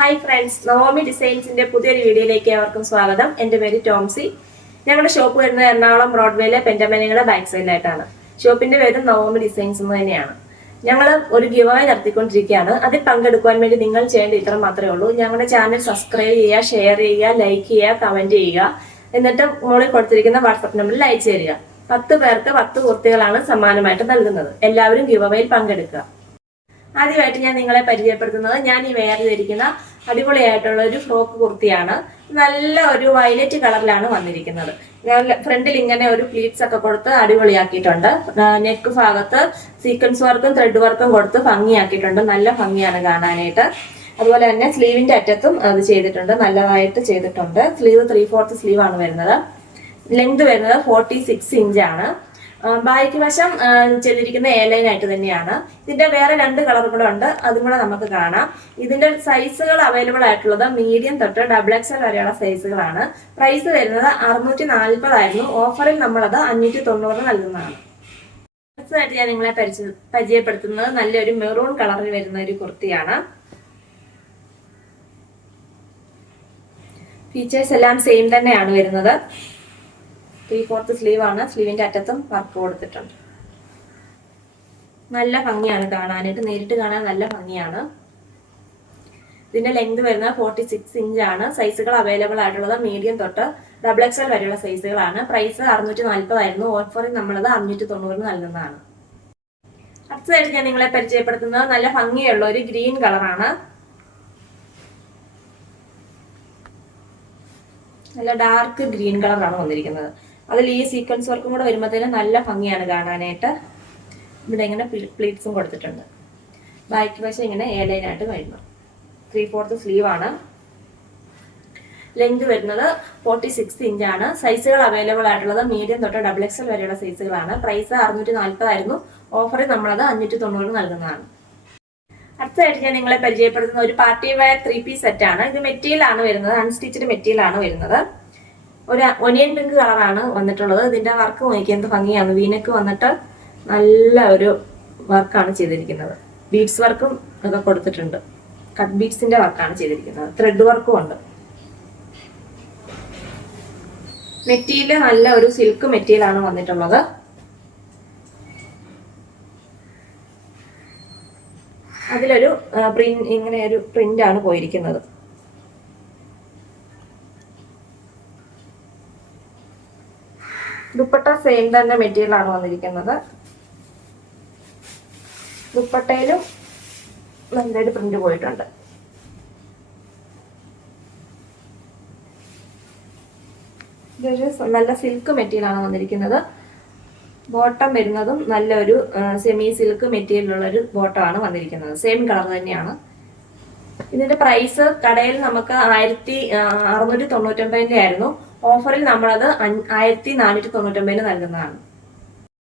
Hi friends Naomi ഡിസൈൻസിന്റെ പുതിയൊരു വീഡിയോയിലേക്ക് ഏവർക്കും സ്വാഗതം. എന്റെ പേര് ടോംസി. ഞങ്ങളുടെ ഷോപ്പ് വരുന്നത് എറണാകുളം ബ്രോഡ്വേയിലെ പെൻഡമനയുടെ ബാക്ക് സൈഡിലായിട്ടാണ് ഷോപ്പിന്റെ പേര് നവോമി ഡിസൈൻസ് എന്ന് തന്നെയാണ്. ഞങ്ങൾ ഒരു ഗിവായി നടത്തിക്കൊണ്ടിരിക്കുകയാണ്. അതിൽ പങ്കെടുക്കുവാൻ വേണ്ടി നിങ്ങൾ ചെയ്യേണ്ട ഇത്ര മാത്രമേ ഉള്ളൂ. ഞങ്ങളുടെ ചാനൽ സബ്സ്ക്രൈബ് ചെയ്യുക ഷെയർ ചെയ്യുക ലൈക്ക് ചെയ്യുക കമന്റ് ചെയ്യുക. എന്നിട്ട് മുകളിൽ കൊടുത്തിരിക്കുന്ന വാട്സപ്പ് നമ്പറിൽ അയച്ചു തരിക. പത്ത് പേർക്ക് പത്ത് കുർത്തികളാണ് സമ്മാനമായിട്ട് നൽകുന്നത്. എല്ലാവരും ഗിവവയിൽ പങ്കെടുക്കുക. ആദ്യമായിട്ട് ഞാൻ നിങ്ങളെ പരിചയപ്പെടുത്തുന്നത് ഞാൻ ഈ വേറെ ധരിക്കുന്ന അടിപൊളിയായിട്ടുള്ള ഒരു ഫ്രോക്ക് കുർത്തിയാണ്. നല്ല ഒരു വയലറ്റ് കളറിലാണ് വന്നിരിക്കുന്നത്. ഫ്രണ്ടിൽ ഇങ്ങനെ ഒരു പ്ലീറ്റ്സ് ഒക്കെ കൊടുത്ത് അടിപൊളിയാക്കിയിട്ടുണ്ട്. നെക്ക് ഭാഗത്ത് സീക്വൻസ് വർക്കും ത്രെഡ് വർക്കും കൊടുത്ത് ഭംഗിയാക്കിയിട്ടുണ്ട്. നല്ല ഭംഗിയാണ് കാണാനായിട്ട്. അതുപോലെ തന്നെ സ്ലീവിന്റെ അറ്റത്തും അത് ചെയ്തിട്ടുണ്ട്. നല്ലതായിട്ട് ചെയ്തിട്ടുണ്ട്. സ്ലീവ് ത്രീ ഫോർത്ത് സ്ലീവ് ആണ് വരുന്നത്. ലെങ്ത് വരുന്നത് ഫോർട്ടി സിക്സ് ഇഞ്ചാണ് ബായ്ക്ക് വശം ചെയ്തിരിക്കുന്ന എ ആയിട്ട് തന്നെയാണ്. ഇതിന്റെ വേറെ രണ്ട് കളർ കൂടെ ഉണ്ട്. അതും കൂടെ നമുക്ക് കാണാം. ഇതിന്റെ സൈസുകൾ അവൈലബിൾ ആയിട്ടുള്ളത് മീഡിയം തൊട്ട് ഡബിൾ എക്സൽ വരെയുള്ള സൈസുകളാണ് പ്രൈസ് വരുന്നത് അറുന്നൂറ്റി നാൽപ്പതായിരുന്നു ഓഫറിൽ നമ്മളത് അഞ്ഞൂറ്റി തൊണ്ണൂറ് നൽകുന്നതാണ്. അടുത്തതായിട്ട് ഞാൻ നിങ്ങളെ പരിചയ പരിചയപ്പെടുത്തുന്നത് നല്ലൊരു മെറൂൺ കളറിൽ വരുന്ന ഒരു കുർത്തിയാണ്. ഫീച്ചേഴ്സ് എല്ലാം സെയിം തന്നെയാണ് വരുന്നത്. ത്രീ ഫോർത്ത് സ്ലീവ് ആണ്. സ്ലീവിന്റെ അറ്റത്തും വർക്ക് കൊടുത്തിട്ടുണ്ട്. നല്ല ഭംഗിയാണ് കാണാനായിട്ട്. നേരിട്ട് കാണാൻ നല്ല ഭംഗിയാണ്. ഇതിന്റെ ലെങ്ത് വരുന്നത് ഫോർട്ടി സിക്സ് ഇഞ്ച് ആണ് സൈസുകൾ അവൈലബിൾ ആയിട്ടുള്ളത് മീഡിയം തൊട്ട് ഡബിൾ എക്സൽ വരെയുള്ള സൈസുകളാണ് പ്രൈസ് അറുന്നൂറ്റി നാൽപ്പതായിരുന്നു ഓഫറിൽ നമ്മളത് അറുന്നൂറ്റി തൊണ്ണൂറിന് നൽകുന്നതാണ് അടുത്തതായിട്ട് ഞാൻ നിങ്ങളെ പരിചയപ്പെടുത്തുന്നത് നല്ല ഭംഗിയുള്ള ഒരു ഗ്രീൻ കളറാണ് നല്ല ഡാർക്ക് ഗ്രീൻ കളറാണ് വന്നിരിക്കുന്നത്. അതിൽ ഈ സീക്വൻസ് വർക്കും കൂടെ വരുമ്പോഴത്തേനും നല്ല ഭംഗിയാണ് കാണാനായിട്ട്. ഇവിടെ ഇങ്ങനെ പ്ലീറ്റ്സും കൊടുത്തിട്ടുണ്ട്. ബാക്ക് വശം ഇങ്ങനെ എ ലൈൻ ആയിട്ട് വരുന്നു. ത്രീ ഫോർത്ത് സ്ലീവ് ആണ്. ലെങ്ത് വരുന്നത് ഫോർട്ടി സിക്സ് ഇഞ്ച് ആണ്. സൈസുകൾ അവൈലബിൾ ആയിട്ടുള്ളത് മീഡിയം തൊട്ട് ഡബിൾ എക്സൽ വരെയുള്ള സൈസുകളാണ് പ്രൈസ് അറുന്നൂറ്റി നാൽപ്പതായിരുന്നു ഓഫറിൽ നമ്മളത് അഞ്ഞൂറ്റി തൊണ്ണൂറ് നൽകുന്നതാണ്. അടുത്തതായിട്ട് ഞാൻ നിങ്ങളെ പരിചയപ്പെടുത്തുന്ന ഒരു party wear three piece set ആണ്. ഇത് മെറ്റീരിയൽ ആണ് വരുന്നത്. അൺസ്റ്റിച്ചഡ് മെറ്റീരിയൽ ആണ് വരുന്നത്. ഒരു ഒനിയൻ പിങ്ക് കളറാണ് വന്നിട്ടുള്ളത്. ഇതിന്റെ വർക്ക് നോക്കി എന്ത് ഭംഗിയാണ്. വീനക്ക് വന്നിട്ട് നല്ല ഒരു വർക്കാണ് ചെയ്തിരിക്കുന്നത്. ബീഡ്സ് വർക്കും ഒക്കെ കൊടുത്തിട്ടുണ്ട്. കട്ട് ബീഡ്സിന്റെ വർക്കാണ് ചെയ്തിരിക്കുന്നത്. ത്രെഡ് വർക്കും ഉണ്ട്. മെറ്റീരിയൽ നല്ല ഒരു സിൽക്ക് മെറ്റീരിയൽ ആണ് വന്നിട്ടുള്ളത്. അതിലൊരു പ്രിന്റ് ഇങ്ങനെ ഒരു പ്രിന്റ് ആണ് പോയിരിക്കുന്നത്. സെയിം തന്നെ മെറ്റീരിയൽ ആണ് വന്നിരിക്കുന്നത്. ദുപ്പട്ടയിലും നല്ലൊരു പ്രിന്റ് പോയിട്ടുണ്ട്. ഇതൊരു നല്ല സിൽക്ക് മെറ്റീരിയൽ ആണ് വന്നിരിക്കുന്നത്. ബോട്ടം വരുന്നതും നല്ലൊരു സെമി സിൽക്ക് മെറ്റീരിയൽ ഉള്ള ഒരു ബോട്ടം ആണ് വന്നിരിക്കുന്നത്. സെയിം കളർ തന്നെയാണ്. ഇതിന്റെ പ്രൈസ് കടയിൽ നമുക്ക് ആയിരത്തി അറുന്നൂറ്റി തൊണ്ണൂറ്റൊമ്പതിന്റെ ആയിരുന്നു. ഓഫറിൽ നമ്മളത് ആയിരത്തി നാനൂറ്റി തൊണ്ണൂറ്റൊമ്പതിന് നൽകുന്നതാണ്.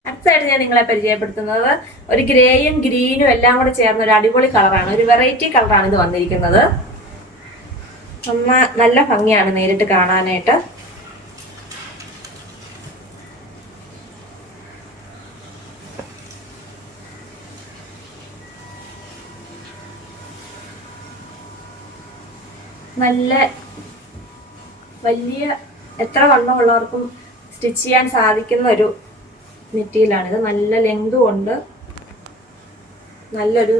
അടുത്തായിട്ട് ഞാൻ നിങ്ങളെ പരിചയപ്പെടുത്തുന്നത് ഒരു ഗ്രേയും ഗ്രീനും എല്ലാം കൂടെ ചേർന്ന ഒരു അടിപൊളി കളറാണ്. ഒരു വെറൈറ്റി കളറാണ് ഇത് വന്നിരിക്കുന്നത്. നല്ല ഭംഗിയാണ് നേരിട്ട് കാണാനായിട്ട്. നല്ല വലിയ എത്ര വണ്ണമുള്ളവർക്കും സ്റ്റിച്ച് ചെയ്യാൻ സാധിക്കുന്ന ഒരു മെറ്റീരിയലാണിത് നല്ല ലെങ്തും ഉണ്ട്. നല്ലൊരു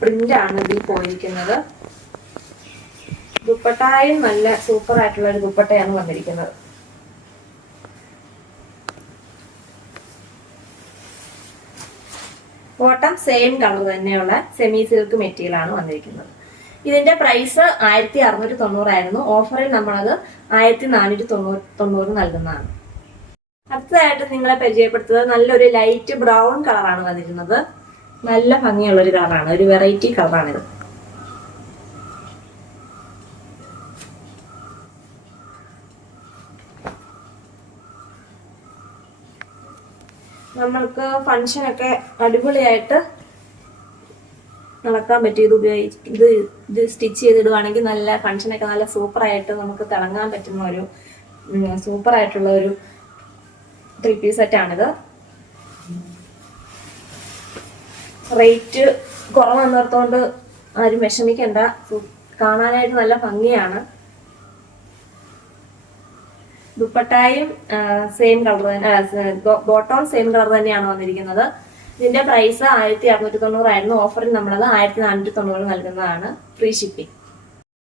പ്രിന്റാണ് ഇതിൽ പോയിരിക്കുന്നത്. ദുപ്പട്ടായും നല്ല സൂപ്പർ ആയിട്ടുള്ള ഒരു ദുപ്പട്ടയാണ് വന്നിരിക്കുന്നത്. ബോട്ടം സെയിം കളർ തന്നെയുള്ള സെമി സിൽക്ക് മെറ്റീരിയലാണ് വന്നിരിക്കുന്നത്. ഇതിന്റെ പ്രൈസ് ആയിരത്തി അറുന്നൂറ്റി തൊണ്ണൂറായിരുന്നു ഓഫറിൽ നമ്മളത് ആയിരത്തി നാനൂറ്റി തൊണ്ണൂറ് തൊണ്ണൂറ് നൽകുന്നതാണ്. അടുത്തതായിട്ട് നിങ്ങളെ പരിചയപ്പെടുത്തുന്നത് നല്ലൊരു ലൈറ്റ് ബ്രൗൺ കളറാണ് വന്നിരുന്നത് നല്ല ഭംഗിയുള്ള ഒരു കളറാണ് ഒരു വെറൈറ്റി കളറാണിത് നമ്മൾക്ക് ഫങ്ഷനൊക്കെ അടിപൊളിയായിട്ട് നടക്കാൻ പറ്റും ഇത് ഉപയോഗിച്ച് ഇത് ഇത് സ്റ്റിച്ച് ചെയ്തിടുവാണെങ്കിൽ നല്ല ഫങ്ഷനൊക്കെ നല്ല സൂപ്പറായിട്ട് നമുക്ക് തിളങ്ങാൻ പറ്റുന്ന ഒരു സൂപ്പറായിട്ടുള്ള ഒരു ത്രീ പീസ് സെറ്റാണിത് റേറ്റ് കുറവ് വന്നിടത്തോണ്ട് ആരും വിഷമിക്കണ്ട. കാണാനായിട്ട് നല്ല ഭംഗിയാണ്. ദുപ്പട്ടായും സെയിം കളർ തന്നെ ബോട്ടം സെയിം കളർ തന്നെയാണ് വന്നിരിക്കുന്നത്. ഇതിന്റെ പ്രൈസ് ആയിരത്തി അറുന്നൂറ്റി തൊണ്ണൂറായിരുന്നു ഓഫറിൽ നമ്മളത് ആയിരത്തി നാനൂറ്റി തൊണ്ണൂറ് നൽകുന്നതാണ് ഫ്രീ ഷിപ്പിംഗ്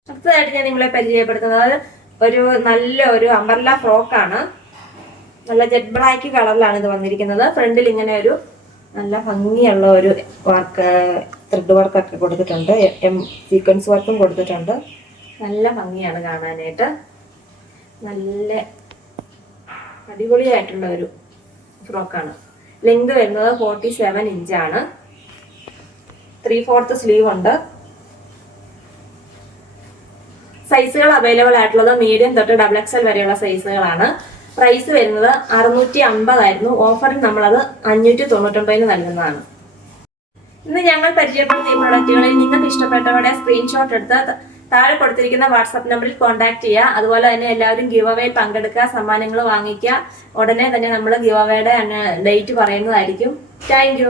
അടുത്തതായിട്ട് ഞാൻ നിങ്ങളെ പരിചയപ്പെടുത്തുന്നത്. ഒരു നല്ല ഒരു അമർല ഫ്രോക്കാണ് നല്ല ജെറ്റ് ബ്ലാക്ക് കളറിലാണ് ഇത് വന്നിരിക്കുന്നത്. ഫ്രണ്ടിൽ ഇങ്ങനെ ഒരു നല്ല ഭംഗിയുള്ള ഒരു വർക്ക് ത്രെഡ് വർക്കൊക്കെ കൊടുത്തിട്ടുണ്ട്. എം സീക്വൻസ് വർക്കും കൊടുത്തിട്ടുണ്ട്. നല്ല ഭംഗിയാണ് കാണാനായിട്ട്. നല്ല അടിപൊളിയായിട്ടുള്ള ഒരു ഫ്രോക്കാണ് ലെങ്ത് വരുന്നത് ഫോർട്ടി സെവൻ ഇഞ്ചാണ് ത്രീ ഫോർത്ത് സ്ലീവ് ഉണ്ട്. സൈസുകൾ അവൈലബിൾ ആയിട്ടുള്ളത് മീഡിയം തൊട്ട് ഡബിൾ എക്സൽ വരെയുള്ള സൈസുകളാണ് പ്രൈസ് വരുന്നത് അറുന്നൂറ്റി അമ്പതായിരുന്നു ഓഫറിൽ നമ്മളത് അഞ്ഞൂറ്റി തൊണ്ണൂറ്റൊമ്പതിന് നൽകുന്നതാണ്. ഇന്ന് ഞങ്ങൾ പരിചയപ്പെടുത്തിയ പ്രൊഡക്റ്റുകളിൽ നിങ്ങൾക്ക് ഇഷ്ടപ്പെട്ടവരുടെ സ്ക്രീൻഷോട്ട് എടുത്ത് താഴെ കൊടുത്തിരിക്കുന്ന വാട്സാപ്പ് നമ്പറിൽ കോൺടാക്ട് ചെയ്യുക. അതുപോലെ തന്നെ എല്ലാവരും ഗിവ് അവേ പങ്കെടുക്കുക സമ്മാനങ്ങൾ വാങ്ങിക്കുക. ഉടനെ തന്നെ നമ്മൾ ഗിവ് അവേയുടെ ഡേറ്റ് പറയുന്നതായിരിക്കും. താങ്ക്